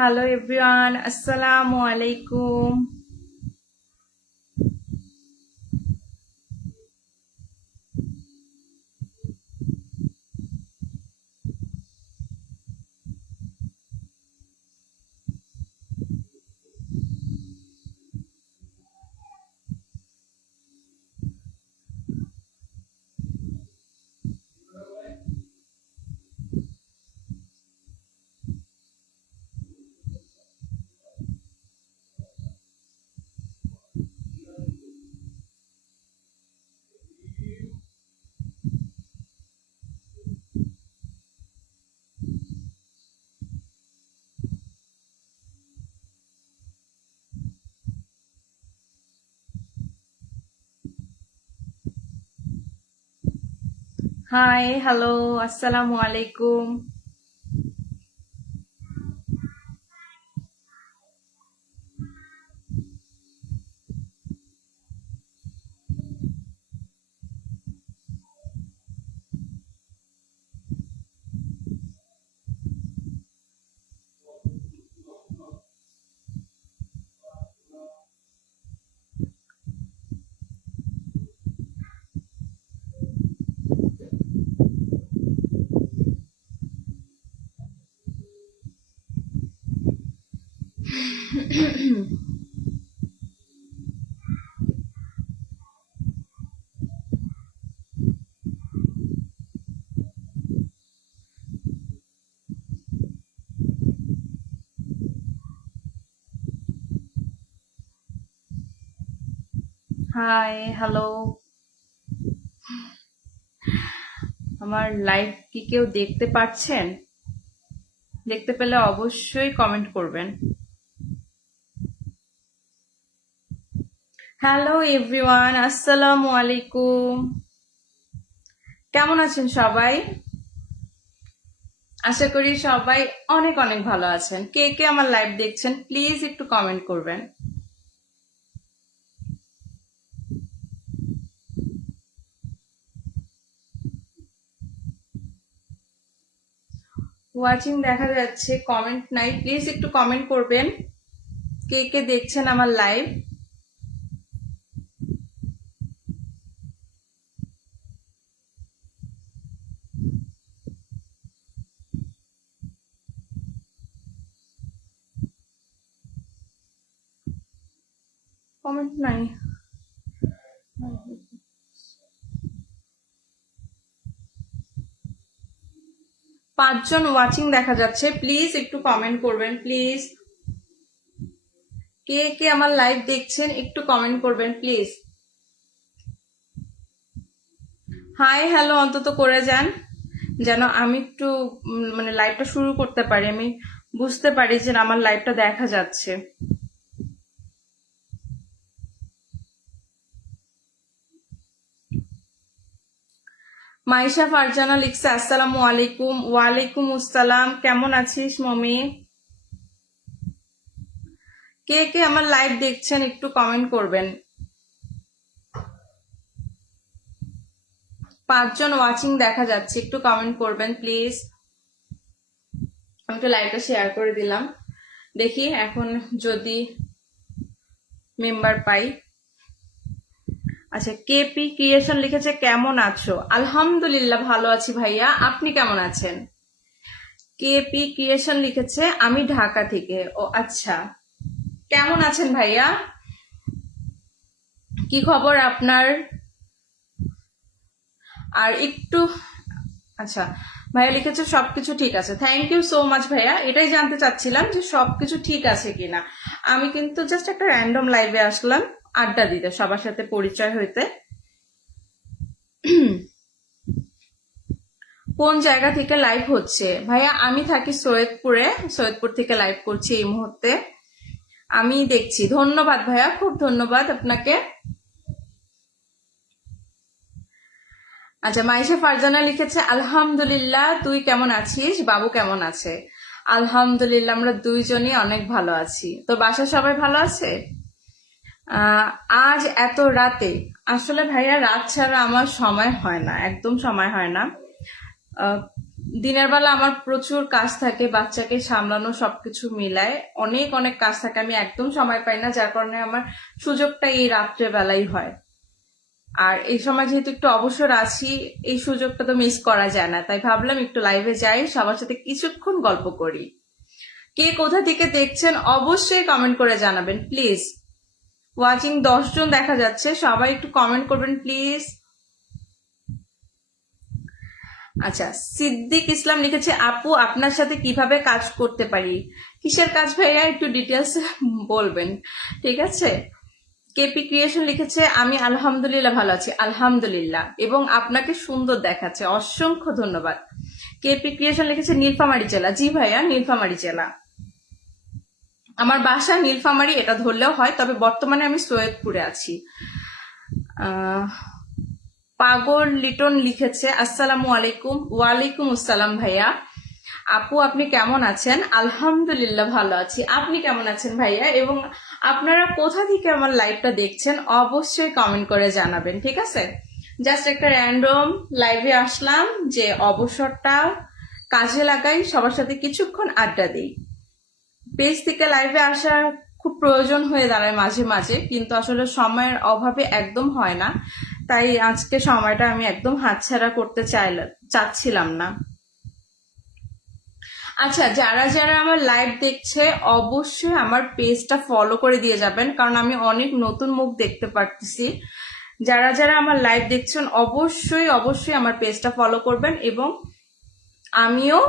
Hello everyone, Assalamu alaikum. Hi, hello, Assalamu alaikum. Hi, hello. আমার live কি কেউ দেখতে পাচ্ছেন? দেখতে পেলে অবশ্যই কমেন্ট করবেন। হ্যালো এভরিওয়ান, আসসালামু আলাইকুম। কেমন আছেন সবাই? আশা করি সবাই অনেক অনেক ভালো আছেন। কে কে আমার লাইভ দেখছেন প্লিজ একটু কমেন্ট করবেন। ওয়াচিং দেখা যাচ্ছে, কমেন্ট নাই, প্লিজ একটু কমেন্ট করবেন কে কে দেখছেন আমার লাইভ। কমেন্ট নাই। 5 জন ওয়াচিং দেখা যাচ্ছে, প্লিজ একটু কমেন্ট করবেন প্লিজ। কে কে আমার লাইভ দেখছেন একটু কমেন্ট করবেন প্লিজ। হাই হ্যালো অন্তত করে যান, যেন আমি একটু মানে লাইভটা শুরু করতে পারি, আমি বুঝতে পারি যে আমার লাইভটা দেখা যাচ্ছে। মাইশা ফারজানা লিখছে আসসালামু আলাইকুম। ওয়ালাইকুম আসসালাম, কেমন আছিস মমি? কে কে আমার লাইভ দেখছেন একটু কমেন্ট করবেন। 5 জন ওয়াচিং দেখা যাচ্ছে, একটু কমেন্ট করবেন প্লিজ। আমি একটু লাইভটা শেয়ার করে দিলাম, দেখি এখন যদি মেম্বার পাই। আচ্ছা, কেপি ক্রিয়েশন লিখেছে কেমন আছো? আলহামদুলিল্লাহ ভালো আছি ভাইয়া, আপনি কেমন আছেন? কেপি ক্রিয়েশন লিখেছে আমি ঢাকা থেকে। ও আচ্ছা, কেমন আছেন ভাইয়া? কি খবর আপনার? আর একটু আচ্ছা, ভাইয়া লিখেছে সবকিছু ঠিক আছে। থ্যাংক ইউ সো মাচ ভাইয়া, এটাই জানতে চাচ্ছিলাম যে সবকিছু ঠিক আছে কিনা। আমি কিন্তু জাস্ট একটা র্যান্ডম লাইভে আসলাম আড্ডা দিতে, সবার সাথে পরিচয় হইতে। কোন জায়গা থেকে লাইভ হচ্ছে ভাইয়া? আমি থাকি সৈয়দপুরে, সৈয়দপুর থেকে লাইভ করছি এই মুহূর্তে। আমি দেখছি। ধন্যবাদ ভাইয়া, খুব ধন্যবাদ আপনাকে। আচ্ছা, মাইশা ফারজানা লিখেছে আলহামদুলিল্লাহ, তুই কেমন আছিস? বাবু কেমন আছে? আলহামদুলিল্লাহ, আমরা দুইজনই অনেক ভালো আছি। তো বাসায় সবাই ভালো আছে? আজ এত রাতে আসলে ভাইয়া রাত ছাড়া আমার সময় হয় না, একদম সময় হয় না। দিনের বেলা আমার প্রচুর কাজ থাকে, বাচ্চাকে সামলানো সবকিছু মিলায় অনেক অনেক কাজ থাকে, আমি একদম সময় পাই না, যার কারণে আমার সুযোগটা এই রাত্রে বেলাই হয়। আর এই সময় যেহেতু একটু অবসর আছি, এই সুযোগটা তো মিস করা যায় না, তাই ভাবলাম একটু লাইভে যাই, সবার সাথে কিছুক্ষণ গল্প করি। কে কোথা থেকে দেখছেন অবশ্যই কমেন্ট করে জানাবেন প্লিজ। ওয়াচিং 10 জন দেখা যাচ্ছে, সবাই একটু কমেন্ট করবেন প্লিজ। আচ্ছা, সিদ্দিক ইসলাম লিখেছে, আপু আপনার সাথে কিভাবে কাজ করতে পারি? কিসের কাজ ভাইয়া, একটু ডিটেলস বলবেন, ঠিক আছে? কেপি ক্রিয়েশন লিখেছে, আমি আলহামদুলিল্লাহ ভালো আছি। আলহামদুলিল্লাহ, এবং আপনাকে সুন্দর দেখাচ্ছে, অসংখ্য ধন্যবাদ। কেপি ক্রিয়েশন লিখেছে, নীলফামারী জেলা। জি ভাইয়া, নীলফামারী জেলা। আমার বাসা নীলফামারী, এটা ধরলেও হয়, তবে বর্তমানে আমি সৈয়দপুরে আছি। পাগল লিটন লিখেছে, আসসালামু আলাইকুম। ওয়ালাইকুম আসসালাম ভাইয়া। আপু আপনি কেমন আছেন? আলহামদুলিল্লাহ ভালো আছি। আপনি কেমন আছেন ভাইয়া? এবং আপনারা কোথা থেকে আমার লাইভটা দেখছেন অবশ্যই কমেন্ট করে জানাবেন, ঠিক আছে? জাস্ট একটা র্যান্ডম লাইভে আসলাম, যে অবসরটা কাজে লাগাই, সবার সাথে কিছুক্ষণ আড্ডা দিই। পেজ থেকে লাইভে আসা খুব প্রয়োজন হয়ে দাঁড়ায় মাঝে মাঝে, কিন্তু আসলে সময়ের অভাবে একদম হয় না, তাই আজকে সময়টা আমি একদম হাতছাড়া করতে চাচ্ছিলাম না। আচ্ছা, যারা যারা আমার লাইভ দেখছে অবশ্যই আমার পেজটা ফলো করে দিয়ে যাবেন, কারণ আমি অনেক নতুন মুখ দেখতে পারতেছি। যারা যারা আমার লাইভ দেখছেন অবশ্যই অবশ্যই আমার পেজটা ফলো করবেন, এবং আমিও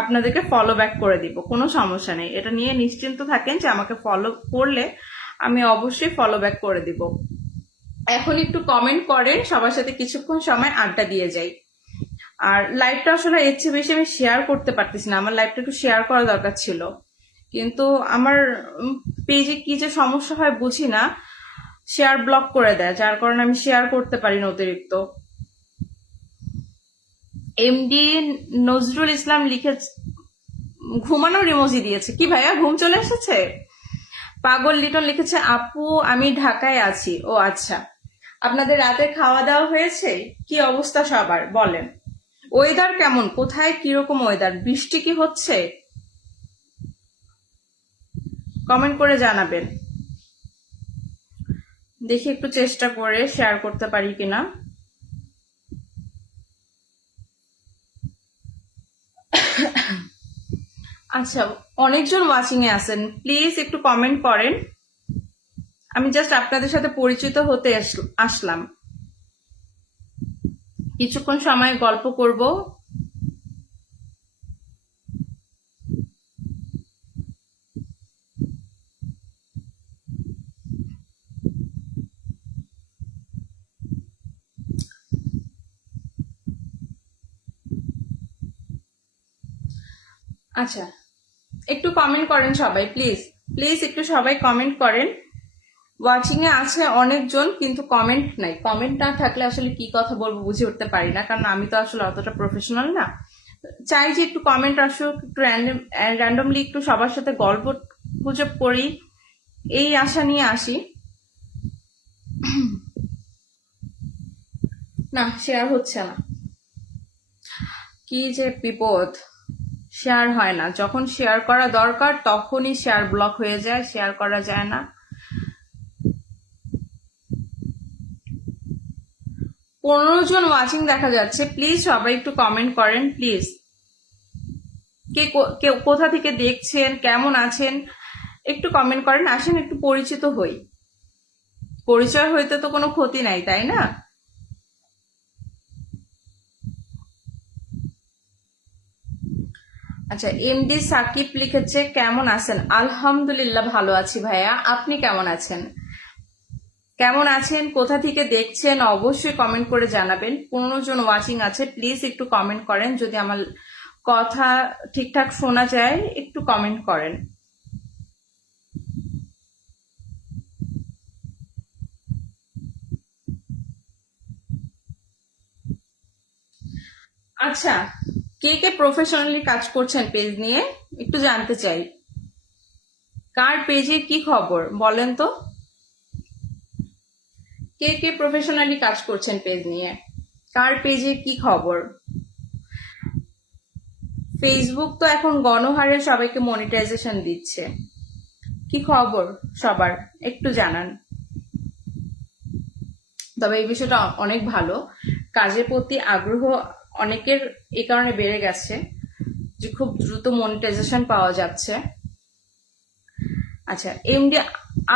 আপনাদেরকে ফলো ব্যাক করে দিব, কোনো সমস্যা নেই, এটা নিয়ে নিশ্চিন্ত থাকেন যে আমাকে ফলো করলে আমি অবশ্যই ফলো ব্যাক করে দিব। এখন একটু কমেন্ট করেন, সবার সাথে কিছুক্ষণ সময় আড্ডা দিয়ে যাই। আর লাইভটা আসলে এর চেয়ে বেশি আমি শেয়ার করতে পারতেছি না, আমার লাইভটা একটু শেয়ার করা দরকার ছিল, কিন্তু আমার পেজে কি যে সমস্যা হয় বুঝি না, শেয়ার ব্লক করে দেয়, যার কারণে আমি শেয়ার করতে পারি না অতিরিক্ত। এমডি নজরুল ইসলাম লিখে ঘুমানোর ইমোজি দিয়েছে। কি ভাইয়া, ঘুম চলে এসেছে? পাগল লিটন লিখেছে, আপু আমি ঢাকায় আছি। ও আচ্ছা, আপনাদের রাতে খাওয়া দাওয়া হয়েছে? কি অবস্থা সবার বলেন? ওয়েদার কেমন, কোথায় কিরকম ওয়েদার, বৃষ্টি কি হচ্ছে? কমেন্ট করে জানাবেন, দেখি একটু চেষ্টা করে শেয়ার করতে পারি কিনা। আচ্ছা, অনেকজন ওয়াচিং এ আছেন, প্লিজ একটু কমেন্ট করেন। আমি জাস্ট আপনাদের সাথে পরিচিত হতে আসলাম, কিছুক্ষণ সময় গল্প করব। আচ্ছা, একটু কমেন্ট করেন সবাই, প্লিজ প্লিজ একটু সবাই কমেন্ট করেন। ওয়াচিং এ আছে অনেকজন, কিন্তু কমেন্ট নাই। কমেন্ট না থাকলে আসলে কি কথা বলবো বুঝে উঠতে পারি না, কারণ আমি তো আসলে অতটা প্রফেশনাল না। চাই যে একটু কমেন্ট আসুক, একটু র্যান্ডমলি একটু সবার সাথে গল্প গুজব করি, এই আশা নিয়ে আসি। না, শেয়ার হচ্ছে না, কি যে বিপদ। শেয়ার হয় না, যখন শেয়ার করা দরকার তখনই শেয়ার ব্লক হয়ে যায়, শেয়ার করা যায় না। 15 জন ওয়াচিং দেখা যাচ্ছে, প্লিজ সবাই একটু কমেন্ট করেন প্লিজ। কে কোথা থেকে দেখছেন, কেমন আছেন, একটু কমেন্ট করেন। আসেন একটু পরিচিত হই, পরিচয় হইতে তো কোনো ক্ষতি নাই, তাই না? আচ্ছা, এমডি সাকিব লিখেছে, কেমন আছেন? আলহামদুলিল্লাহ ভালো আছি ভাইয়া, আপনি কেমন আছেন? কেমন আছেন, কোথা থেকে দেখছেন অবশ্যই কমেন্ট করে জানাবেন। 15 জন ওয়াচিং আছে, প্লিজ একটু কমেন্ট করেন, যদি আমার কথা ঠিকঠাক শোনা যায় একটু কমেন্ট করেন। আচ্ছা, কে কে প্রফেশনালি কাজ করছেন পেজ নিয়ে একটু জানতে চাই। কার পেজে কি খবর বলেন তো? কে কে প্রফেশনালি কাজ করছেন পেজ নিয়ে, কার পেজে কি খবর? ফেসবুক তো এখন গণহারে সবাইকে মনিটাইজেশন দিচ্ছে। কি খবর সবার একটু জানান। তবে এই বিষয়টা অনেক ভালো, কাজের প্রতি আগ্রহ অনেকের এই কারণে বেড়ে গেছে যে খুব দ্রুত মনিটাইজেশন পাওয়া যাচ্ছে। আচ্ছা, এমডি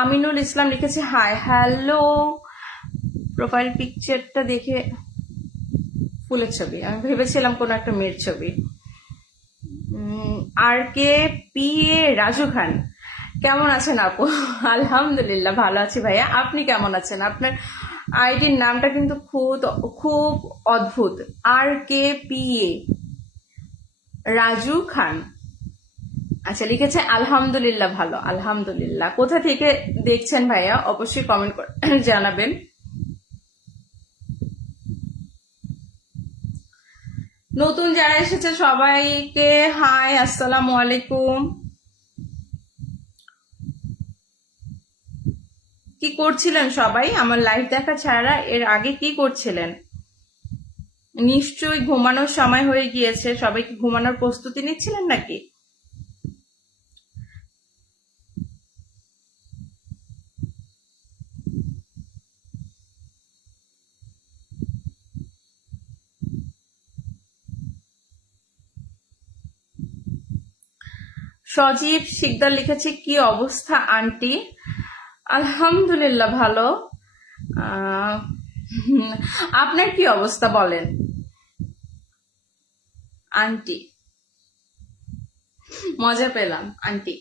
আমিনুল ইসলাম লিখেছে হাই হ্যালো, প্রোফাইল পিকচারটা দেখে ফুলের ছবি, আমি ভেবেছিলাম কোনো একটা মেয়ের ছবি। আর কে পি এ রাজু খান, কেমন আছেন আপু? আলহামদুলিল্লাহ ভালো আছি ভাইয়া, আপনি কেমন আছেন? আপনার আইডির নামটা কিন্তু খুব খুব অদ্ভুত, আর কে পি এ রাজু খান। আচ্ছা, লিখেছে আলহামদুলিল্লাহ ভালো, আলহামদুলিল্লাহ। কোথা থেকে দেখছেন ভাইয়া অবশ্যই কমেন্ট করে জানাবেন। নতুন যারা এসেছে সবাইকে হাই, আসসালামু আলাইকুম। কি করছিলেন সবাই আমার লাইভ দেখা ছাড়া? এর আগে কি করছিলেন? নিশ্চয়ই ঘুমানোর সময় হয়ে গিয়েছে, সবাইকে ঘুমানোর প্রস্তুতি নিচ্ছিলেন নাকি? সজীব শিকদার লিখেছে কি অবস্থা আন্টি? আলহামদুলিল্লাহ ভালো। আপনার কি অবস্থা বলেন আন্টি? মজা পেলাম আন্টি।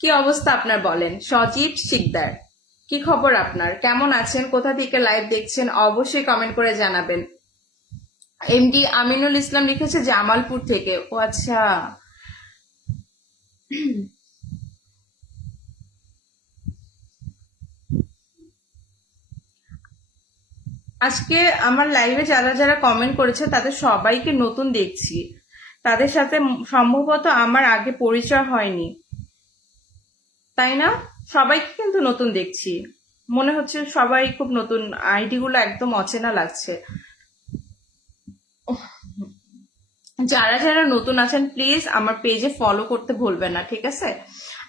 কি অবস্থা আপনার বলেন সজীব শিকদার, কি খবর আপনার? কেমন আছেন? কোথা থেকে লাইভ দেখছেন অবশ্যই কমেন্ট করে জানাবেন। এমডি আমিনুল ইসলাম লিখেছে জামালপুর থেকে। ও আচ্ছা, আজকে আমার লাইভে যারা যারা কমেন্ট করেছে তাদের সবাইকে নতুন দেখছি, তাদের সাথে সম্ভবত আমার আগে পরিচয় হয়নি, তাই না? সবাইকে কিন্তু নতুন দেখছি, মনে হচ্ছে সবাই খুব নতুন, আইডি গুলো একদম অচেনা লাগছে। যারা যারা নতুন আছেন প্লিজ আমার পেজে ফলো করতে ভুলবেন না, ঠিক আছে?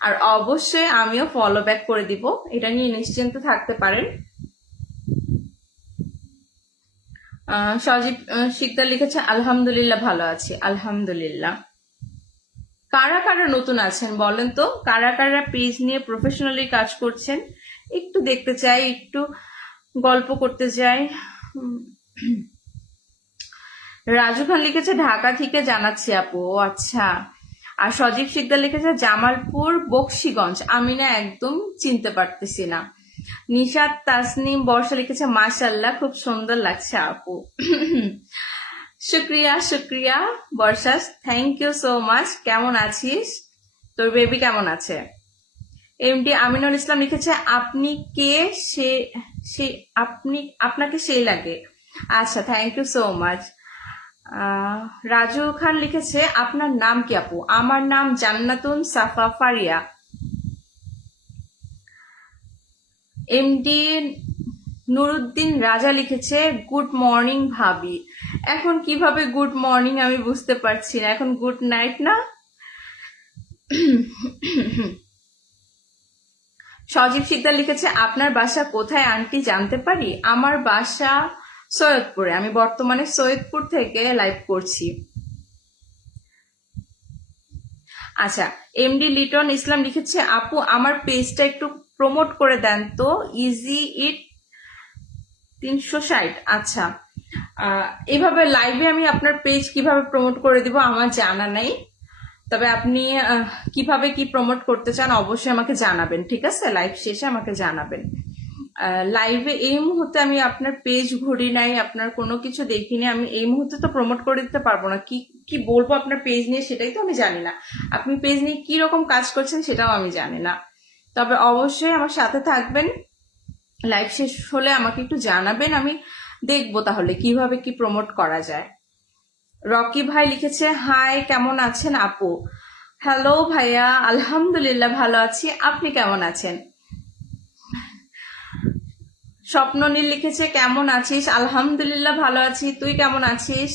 আর অবশ্যই আমিও ফলো ব্যাক করে দিব, এটা নিয়ে নিশ্চিন্ত থাকতে পারেন। সজীব শিকদার লিখেছে আলহামদুলিল্লাহ ভালো আছি, আলহামদুলিল্লাহ। কারা কারা নতুন আছেন বলেন তো, কারা কারা পেজ নিয়ে প্রফেশনালি কাজ করছেন? একটু দেখতে চাই, একটু গল্প করতে চাই। রাজু খান লিখেছে ঢাকা থেকে জানাচ্ছি আপু। ও আচ্ছা। আর সজীব শিকদার লিখেছে জামালপুর বকশীগঞ্জ, আমি না একদম চিনতে পারতেছি না। নিশাদ তাসনিম বর্ষা লিখেছে মাশাল্লাহ খুব সুন্দর লাগছে আপু। শুক্রিয়া শুক্রিয়া বর্ষা, থ্যাংক ইউ সো মাচ। কেমন আছিস? তোর বেবি কেমন আছে? এমডি আমিনুল ইসলাম লিখেছে আপনি কে? সে আপনি, আপনাকে সেই লাগে। আচ্ছা, thank you so much. Raju Khan লিখেছে আপনার নাম কি আপু? আমার নাম জান্নাতুন সাফা ফারিয়া। এমডি নুরুদ্দিন রাজা লিখেছে গুড মর্নিং ভাবি। এখন কিভাবে গুড মর্নিং আমি বুঝতে পারছি না, এখন গুড নাইট না? সজীব শিকদার লিখেছে আপনার বাসা কোথায় আন্টি জানতে পারি? আমার বাসা সৈয়দপুরে, আমি বর্তমানে সৈয়দপুর থেকে লাইভ করছি। আচ্ছা, এমডি লিটন ইসলাম লিখেছে আপু আমার পেজটা একটু প্রমোট করে দেন তো, ইজি ইট 360। আচ্ছা, এভাবে লাইভে আমি আপনার পেজ কিভাবে প্রমোট করে দিব আমার জানা নাই, তবে আপনি কিভাবে কি প্রমোট করতে চান অবশ্যই আমাকে জানাবেন, ঠিক আছে? লাইভ শেষে আমাকে জানাবেন। লাইভে এই মুহূর্তে আমি আপনার পেজ ঘুরি নাই, আপনার কোনো কিছু দেখিনি, আমি এই মুহূর্তে তো প্রমোট করে দিতে পারবো না। কি কি বলবো আপনার পেজ নিয়ে সেটাই তো আমি জানি না, আপনি পেজ নিয়ে কি রকম কাজ করছেন সেটাও আমি জানি না। তবে অবশ্যই আমার সাথে থাকবেন, লাইভ শেষ হলে আমাকে একটু জানাবেন, আমি দেখবো তাহলে কিভাবে কি প্রমোট করা যায়। রকি ভাই লিখেছে হাই, কেমন আছেন আপু? হ্যালো ভাইয়া, আলহামদুলিল্লাহ ভালো আছি, আপনি কেমন আছেন? স্বপ্ননীল লিখেছে কেমন আছিস? আলহামদুলিল্লাহ ভালো আছি, তুই কেমন আছিস?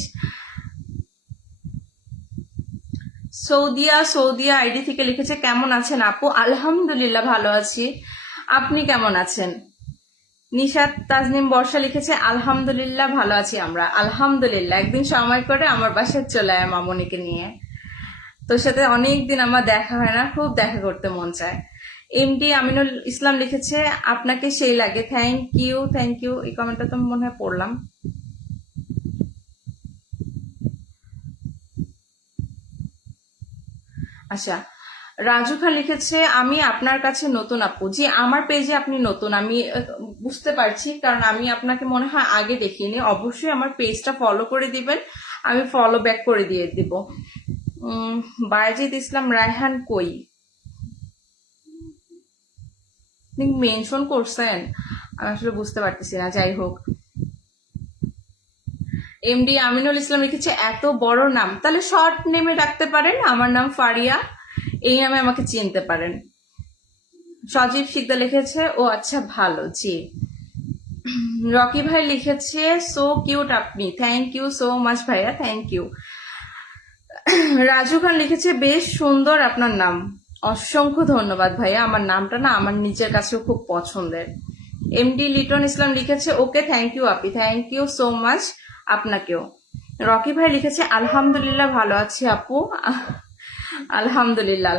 সৌদিয়া আইডি থেকে লিখেছে কেমন আছেন আপু? আলহামদুলিল্লাহ ভালো আছি, আপনি কেমন আছেন? নিশাত তাজনিম বর্ষা লিখেছে আলহামদুলিল্লাহ ভালো আছি আমরা। আলহামদুলিল্লাহ, একদিন সময় করে আমার বাসায় চলে আয় মামনিকে নিয়ে। তোর সাথে অনেকদিন আমার দেখা হয় না, খুব দেখা করতে মন চায়। এমডি আমিনুল ইসলাম লিখেছে আপনাকে সেই লাগে। Thank you. এই কমেন্টটা তো মনে হয় পড়লাম। আচ্ছা, রাজু খান লিখেছে আমি আপনার কাছে নতুন আপু। জি, আমার পেজে আপনি নতুন, আমি বুঝতে পারছি, কারণ আমি আপনাকে মনে হয় আগে দেখিনি। অবশ্যই আমার পেজটা ফলো করে দিবেন, আমি ফলো ব্যাক করে দিয়ে দিব। বায়েজিদ ইসলাম রায়হান কই মেনশন করছেন, আমি আসলে বুঝতে পারতেছি না। যাই হোক, এমডি আমিনুল ইসলাম লিখেছে এত বড় নাম, তাহলে শর্ট নেমে রাখতে পারেন, আমার নাম ফারিয়া, এই নামে আমাকে চিনতে পারেন। সজীব শিকদার লিখেছে ও আচ্ছা ভালো। জি। রকি ভাই লিখেছে সো কিউট আপনি। থ্যাংক ইউ সো মাচ ভাইয়া, থ্যাংক ইউ। রাজু খান লিখেছে বেশ সুন্দর আপনার নাম। অসংখ্য ধন্যবাদ ভাইয়া, আমার নামটা না আমার নিজের কাছেও খুব পছন্দের। এমডি লিটন ইসলাম লিখেছে okay thank you Api, thank you so much আপনাকেও। রকি ভাই লিখেছে আলহামদুলিল্লাহ ভালো আছি আপু। আলহামদুলিল্লাহ।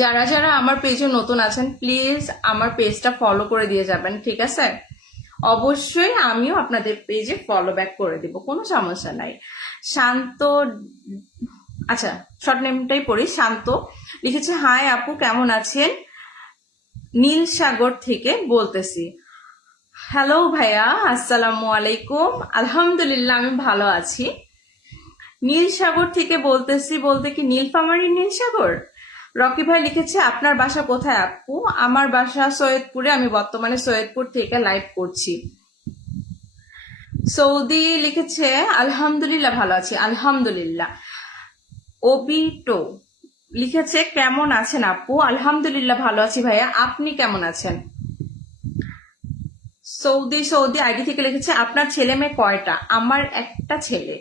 যারা যারা আমার পেজে নতুন আছেন প্লিজ আমার পেজটা ফলো করে দিয়ে যাবেন, ঠিক আছে? অবশ্যই আমিও আপনাদের পেজে ফলো ব্যাক করে দিব, কোনো সমস্যা নাই। শান্ত, আচ্ছা শর্ট নেমটাই পড়ি। শান্ত লিখেছে হাই আপু কেমন আছেন, নীল সাগর থেকে বলতেছি। হ্যালো ভাইয়া, আসসালামু আলাইকুম। আলহামদুলিল্লাহ আমি ভালো আছি। নীল সাগর থেকে বলতেছি বলতে কি নীলফামারী নীল সাগর? রকি ভাই লিখেছে আপনার বাসা কোথায় আপু? আমার বাসা সৈয়দপুরে, আমি বর্তমানে সৈয়দপুর থেকে লাইভ করছি। সৌদি লিখেছে আলহামদুলিল্লাহ ভালো আছি। আলহামদুলিল্লাহ। ওবিটো লিখেছে কেমন আছেন আপু? আলহামদুলিল্লাহ ভালো আছি ভাইয়া, আপনি কেমন আছেন? সৌদি আইডি থেকে লিখেছে আপনার ছেলে মেয়ে কয়টা? আমার একটা ছেলে,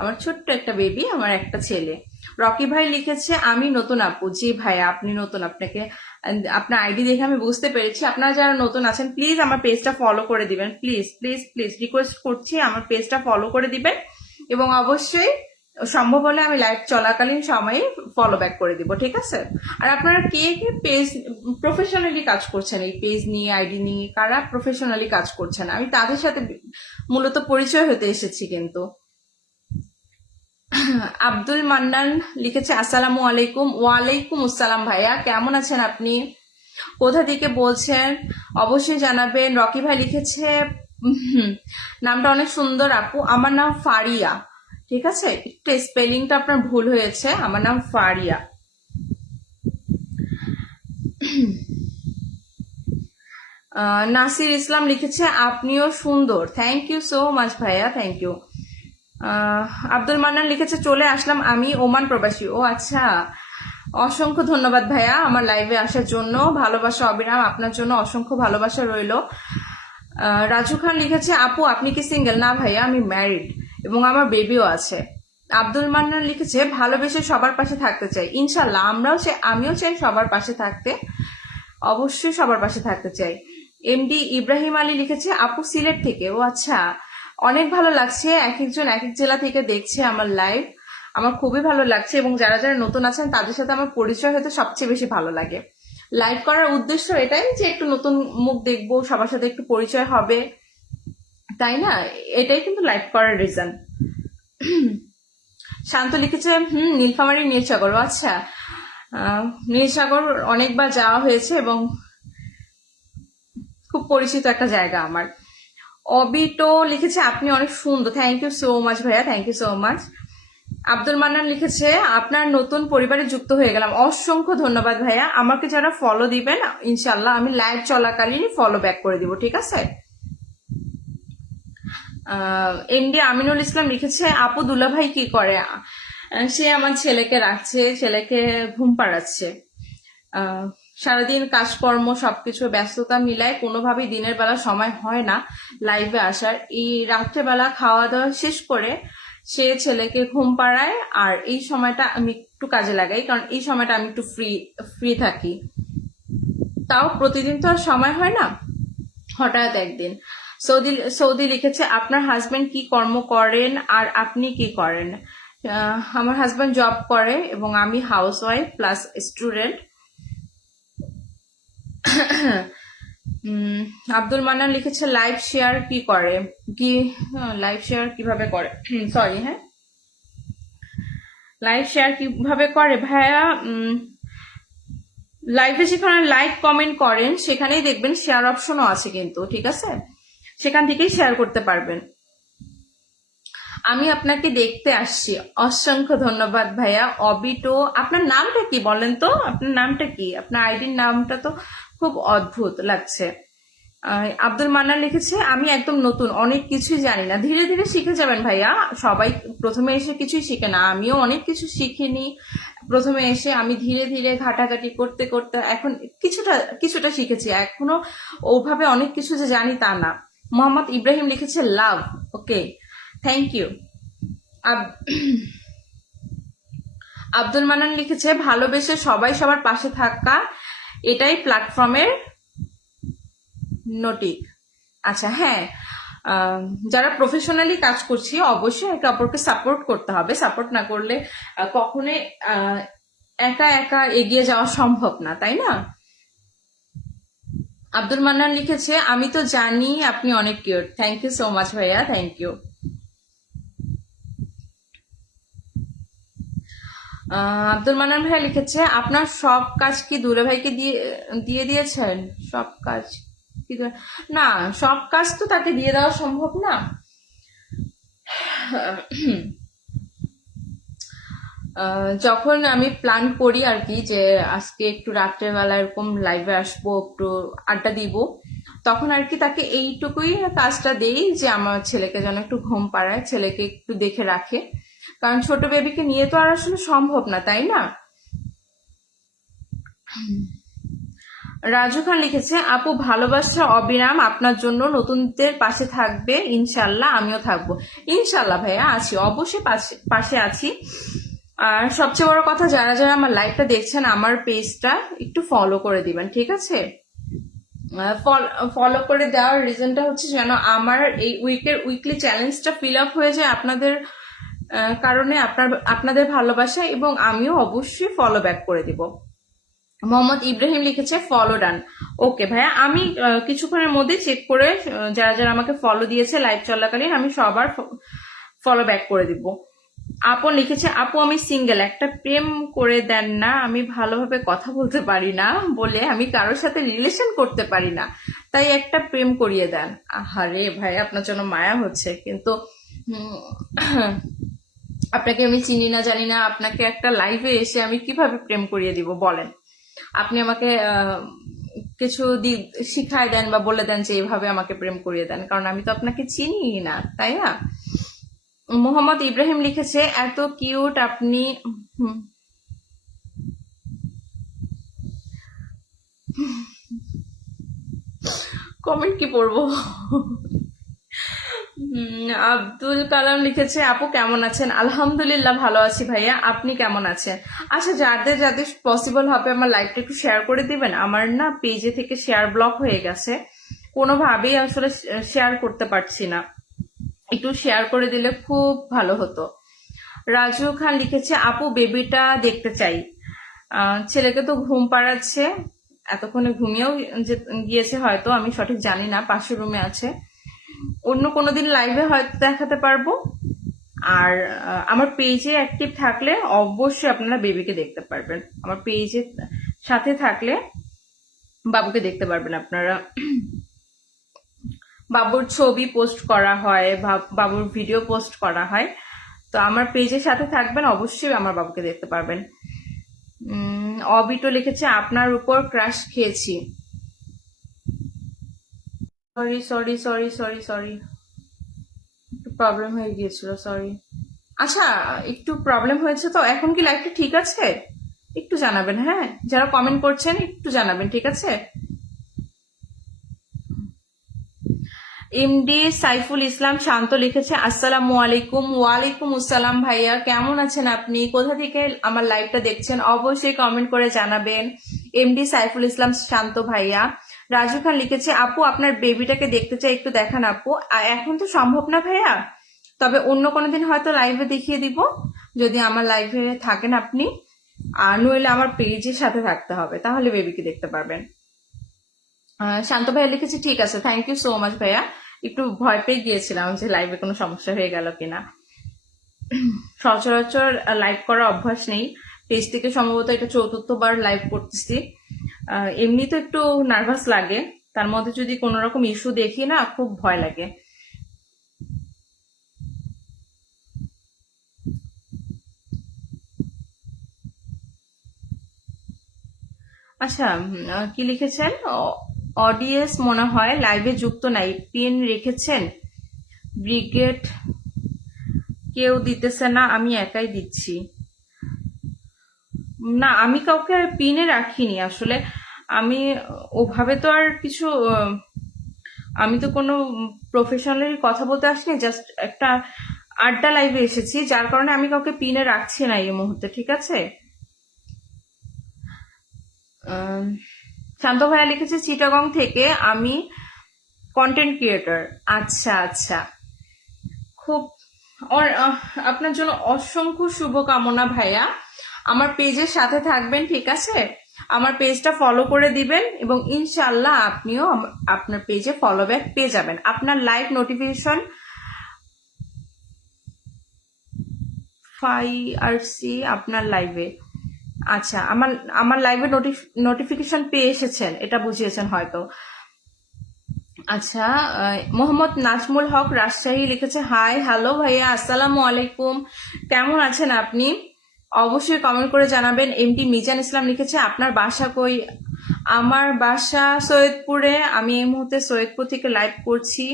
আমার ছোট্ট একটা বেবি, আমার একটা ছেলে। রকি ভাই লিখেছে আমি নতুন আপু। জি ভাইয়া আপনি নতুন, আপনাকে আপনার আইডি দেখে আমি বুঝতে পেরেছি। আপনারা যারা নতুন আছেন প্লিজ আমার পেজটা ফলো করে দিবেন, প্লিজ রিকোয়েস্ট করছি আমার পেজটা ফলো করে দিবেন, এবং অবশ্যই সম্ভব হলে আমি লাইভ চলাকালীন সময়ে ফলো ব্যাক করে দিব, ঠিক আছে? আর আপনারা কে কে পেজ প্রফেশনালি কাজ করছেন, এই পেজ নিয়ে আইডি নিয়ে কারা প্রফেশনালি কাজ করছেন, আমি তাদের সাথে মূলত পরিচয় হতে এসেছি। কিন্তু আব্দুল মান্নান লিখেছে আসসালামু আলাইকুম। ওয়ালাইকুম আসসালাম ভাইয়া, কেমন আছেন আপনি? কোথা থেকে বলছেন অবশ্যই জানাবেন। রকি ভাই লিখেছে নামটা অনেক সুন্দর আপু, আমার নাম ফারিয়া। ঠিক আছে, একটু স্পেলিংটা আপনার ভুল হয়েছে, আমার নাম ফারিয়া। নাসির ইসলাম লিখেছে আপনিও সুন্দর। থ্যাংক ইউ সো মাচ ভাইয়া, থ্যাংক ইউ। আব্দুল মান্নান লিখেছে চলে আসলাম আমি ওমান প্রবাসী। ও আচ্ছা, অসংখ্য ধন্যবাদ ভাইয়া আমার লাইভে আসার জন্য, ভালোবাসা অবিরাম আপনার জন্য, অসংখ্য ভালোবাসা রইল। রাজু খান লিখেছে আপু আপনি কি সিঙ্গেল? না ভাইয়া আমি ম্যারিড এবং আমার বেবিও আছে। আব্দুল মান্নান লিখেছে ভালোবেসে সবার পাশে থাকতে চাই। ইনশাল্লাহ আমিও চাই সবার পাশে থাকতে, অবশ্যই সবার পাশে থাকতে চাই। এমডি ইব্রাহিম আলী লিখেছে আপু সিলেট থেকে। ও আচ্ছা, অনেক ভালো লাগছে, এক একজন এক এক জেলা থেকে দেখছে আমার লাইভ, আমার খুবই ভালো লাগছে, এবং যারা যারা নতুন আছেন তাদের সাথে আমার পরিচয় হতে সবচেয়ে বেশি ভালো লাগে। লাইভ করার উদ্দেশ্য এটাই যে একটু নতুন মুখ দেখবো, সবার সাথে একটু পরিচয় হবে, তাই না? এটাই কিন্তু লাইভ করার রিজন। শান্ত লিখেছে নীলফামারী নীলসাগর। আচ্ছা, নীলসাগর অনেকবার যাওয়া হয়েছে এবং খুব পরিচিত একটা জায়গা আমার। অবিটো লিখেছে আপনি অনেক সুন্দর। থ্যাংক ইউ সো মাচ ভাইয়া, thank you so much. Abdul Mannan লিখেছে আপনার নতুন পরিবারে যুক্ত হয়ে গেলাম। অসংখ্য ধন্যবাদ ভাইয়া, আমাকে যারা ফলো দিবেন ইনশাল্লাহ আমি লাইভ চলাকালীন ফলো ব্যাক করে দিব, ঠিক আছে? এমডি আমিনুল ইসলাম লিখেছে আপু দুলা ভাই কি করে? সে আমার ছেলেকে রাখছে, ছেলেকে ঘুম পাড়াচ্ছে। সারাদিন কাজকর্ম সবকিছু ব্যস্ততা মিলায় কোনোভাবেই দিনের বেলা সময় হয় না লাইভে আসার। এই রাত্রেবেলা খাওয়া দাওয়া শেষ করে সে ছেলেকে ঘুম পাড়ায়, আর এই সময়টা আমি একটু কাজে লাগাই, কারণ এই সময়টা আমি একটু ফ্রি থাকি। তাও প্রতিদিন তো আর সময় হয় না, হঠাৎ একদিন। সৌদি সৌদি লিখেছে আপনার হাজবেন্ড কি কর্ম করেন আর আপনি কি করেন? আমার হাজবেন্ড জব করে এবং আমি house wife plus student. Abdul Mannan লিখেছে লাইভ শেয়ার কি করে, কি লাইভ শেয়ার কিভাবে করে, সরি, হ্যাঁ, লাইভ শেয়ার কিভাবে করে ভাইয়া? লাইভে যেখানে লাইক কমেন্ট করেন সেখানেই দেখবেন শেয়ার অপশনও আছে কিন্তু, ঠিক আছে, সেখান থেকেই শেয়ার করতে পারবেন। আমি আপনাকে দেখতে আসছি, অসংখ্য ধন্যবাদ ভাইয়া। অবিটো, আপনার নামটা কি বলেন তো? আপনার নামটা কি? আপনার আইডির নামটা তো খুব অদ্ভুত লাগছে। আব্দুল মান্নান লিখেছে আমি একদম নতুন, অনেক কিছুই জানি না, ধীরে ধীরে শিখে যাবেন ভাইয়া। সবাই প্রথমে এসে কিছুই শিখে না, আমিও অনেক কিছু শিখিনি প্রথমে এসে। আমি ধীরে ধীরে ঘাটাঘাটি করতে করতে এখন কিছুটা কিছুটা শিখেছি, এখনো ওভাবে অনেক কিছু যে জানি তা না। মোহাম্মদ ইব্রাহিম লিখেছে লাভ, ওকে, থ্যাংক ইউ। আব্দুল মান্নান লিখেছে ভালোবেসে সবাই সবার পাশে থাকা, এটাই প্ল্যাটফর্মের নটিক। আচ্ছা, হ্যাঁ, যারা প্রফেশনালি কাজ করছি অবশ্যই একে অপরকে সাপোর্ট করতে হবে, সাপোর্ট না করলে কখনোই একা একা এগিয়ে যাওয়া সম্ভব না, তাই না? আব্দুল মান্নান লিখেছে আমি তো জানি আপনি অনেক cute, thank you so much ভাইয়া, থ্যাংক ইউ। আব্দুল মান্নান ভাইয়া লিখেছে আপনার সব কাজ কি দুলে ভাইকে দিয়ে দিয়েছেন? সব কাজ কি না, সব কাজ তো তাকে দিয়ে দেওয়া সম্ভব না। যখন আমি প্ল্যান করি আর কি যে আজকে একটু রাত্রেবেলা এরকম লাইভে আসবো, একটু আড্ডা দিব, তখন আর কি তাকে এইটুকুই কাজটা দেই যে আমার ছেলেকে যেন একটু ঘুম পাড়ায়, ছেলেকে একটু দেখে রাখে, কারণ ছোট বেবিকে নিয়ে তো আর আসলে সম্ভব না, তাই না? রাজু খান লিখেছে আপু ভালোবাসা অবিরাম, আপনার জন্য নতুনদের পাশে থাকবে ইনশাল্লাহ, আমিও থাকবো ইনশাল্লাহ ভাইয়া, আছি অবশ্যই পাশে আছি। আর সবচেয়ে বড় কথা, যারা যারা আমার লাইভটা দেখছেন আমার পেজটা একটু ফলো করে দিবেন, ঠিক আছে? ফলো করে দেওয়ার রিজনটা হচ্ছে যেন আমার এই উইকলি চ্যালেঞ্জটা ফিল আপ হয়ে যায় আপনাদের কারণে, আপনাদের ভালোবাসা, এবং আমিও অবশ্যই ফলো ব্যাক করে দিব। মোহাম্মদ ইব্রাহিম লিখেছে ফলো ডান, ওকে ভাইয়া, আমি কিছুক্ষণের মধ্যে চেক করে যারা যারা আমাকে ফলো দিয়েছে লাইভ চলাকালীন আমি সবার ফলো ব্যাক করে দিব। আপন লিখেছে আপু আমি সিঙ্গেল, একটা প্রেম করে দেন না, আমি ভালোভাবে কথা বলতে পারি না বলে আমি কারোর সাথে রিলেশন করতে পারি না, তাই একটা প্রেম করিয়ে দেন। আহারে ভাই, আপনার জন্য মায়া হচ্ছে, কিন্তু আপনাকে আমি চিনি না জানি না, আপনাকে একটা লাইভে এসে আমি কিভাবে প্রেম করিয়ে দিব বলেন? আপনি আমাকে কিছু শিখাই দেন বা বলে দেন যে এইভাবে আমাকে প্রেম করিয়ে দেন, কারণ আমি তো আপনাকে চিনি না, তাই না? মোহাম্মদ ইব্রাহিম লিখেছে এত কিউট আপনি, কমেন্ট কি পড়বো? আব্দুল কালাম লিখেছে আপু কেমন আছেন? আলহামদুলিল্লাহ ভালো আছি ভাইয়া, আপনি কেমন আছেন? আচ্ছা, যাদের যাদের পসিবল হবে আমার লাইভটা একটু শেয়ার করে দিবেন, আমার না পেজে থেকে শেয়ার ব্লক হয়ে গেছে, কোনোভাবেই আসলে শেয়ার করতে পারছি না, একটু শেয়ার করে দিলে খুব ভালো হতো। রাজু খান লিখেছে আপু বেবিটা দেখতে চাই, ছেলেকে তো ঘুম পাড়াচ্ছে, এতক্ষণে ঘুমিয়েও গিয়েছে হয়তো, আমি সঠিক জানি না, পাশের রুমে আছে, অন্য কোনোদিন লাইভে হয়তো দেখাতে পারবো। আর আমার পেজে অ্যাক্টিভ থাকলে অবশ্যই আপনারা বেবিকে দেখতে পারবেন, আমার পেজে সাথে থাকলে বাবুকে দেখতে পারবেন আপনারা। বাবুর ছবি পোস্ট করা হয়, বাবুর ভিডিও পোস্ট করা হয়, তো আমার পেজের সাথে থাকবেন, অবশ্যই আমার বাবুকে দেখতে পারবেন। অবিটো লিখেছে আপনার উপর ক্রাশ খেয়েছি, sorry sorry sorry sorry sorry, একটু প্রবলেম হয়ে গিয়েছিল, সরি। আচ্ছা, একটু প্রবলেম হয়েছে তো, এখন কি লাইফটা ঠিক আছে? একটু জানাবেন, হ্যাঁ, যারা কমেন্ট করছেন একটু জানাবেন, ঠিক আছে? এমডি সাইফুল ইসলাম শান্ত লিখেছে আসসালামু আলাইকুম। ওয়ালাইকুম আসসালাম ভাইয়া, কেমন আছেন আপনি? কোথা থেকে আমার লাইভটা দেখছেন অবশ্যই কমেন্ট করে জানাবেন। এমডি সাইফুল ইসলাম শান্ত ভাইয়া। রাজু খান লিখেছে আপু আপনার বেবিটাকে দেখতে চাই, একটু দেখান আপু। এখন তো সম্ভব না ভাইয়া, তবে অন্য কোনো দিন হয়তো লাইভে দেখিয়ে দিব যদি আমার লাইভে থাকেন আপনি, আর নইলে আমার পেজের সাথে থাকতে হবে, তাহলে বেবিকে দেখতে পারবেন। শান্ত ভাইয়া লিখেছে ঠিক আছে, থ্যাংক ইউ সো মাচ ভাইয়া। একটু ভয় পেয়ে গিয়েছিলাম যে লাইভে কোনো সমস্যা হয়ে গেল কিনা। সচরাচর লাইভ করার অভ্যাস নেই, পেজ থেকে সম্ভবত এটা 4র্থবার লাইভ করতেছি। এমনি তো একটু নার্ভাস লাগে, তার মধ্যে যদি কোনো রকম ইস্যু দেখি না খুব ভয় লাগে। আচ্ছা, কি লিখেছেন? অডিয়েন্স মনে হয় লাইভে যুক্ত নাই, পিন রেখেছেন। ব্রিগেড কেউ দিতেছে না, আমি একাই দিচ্ছি। না, আমি কাউকে পিনে রাখিনি আসলে। আমি ওভাবে তো আর কিছু আমি তো কোনো প্রফেশনালি কথা বলতে আসিনি, জাস্ট একটা আড্ডা লাইভে এসেছি, যার কারণে আমি কাউকে পিনে রাখছি না এই মুহূর্তে, ঠিক আছে? শান্ত ভাইয়া লিখেছে চিটাগং থেকে, আমি কন্টেন্ট ক্রিয়েটর। আচ্ছা আচ্ছা, খুব আপনার জন্য অসংখ্য শুভকামনা ভাইয়া। আমার পেজের সাথে থাকবেন, ঠিক আছে? আমার পেজটা ফলো করে দিবেন এবং ইনশাল্লাহ আপনিও আপনার পেজে ফলো ব্যাক পেয়ে যাবেন। আপনার লাইভ নোটিফিকেশন ফাইআরসি আপনার লাইভে, আচ্ছা আমার লাইভে নোটিফিকেশন পেয়ে এসেছেন, এটা বুঝিয়েছেন হয়তো। আচ্ছা, মোহাম্মদ নাজমুল হক রাজশাহী লিখেছে হাই হ্যালো ভাইয়া, আসসালামু আলাইকুম, কেমন আছেন আপনি? অবশ্যই কমেন্ট করে জানাবেন। এমডি মিজান ইসলাম লিখেছে আপনার বাসা কই? আমার বাসা সৈয়দপুরে, আমি এই মুহূর্তে সৈয়দপুর থেকে লাইভ করছি।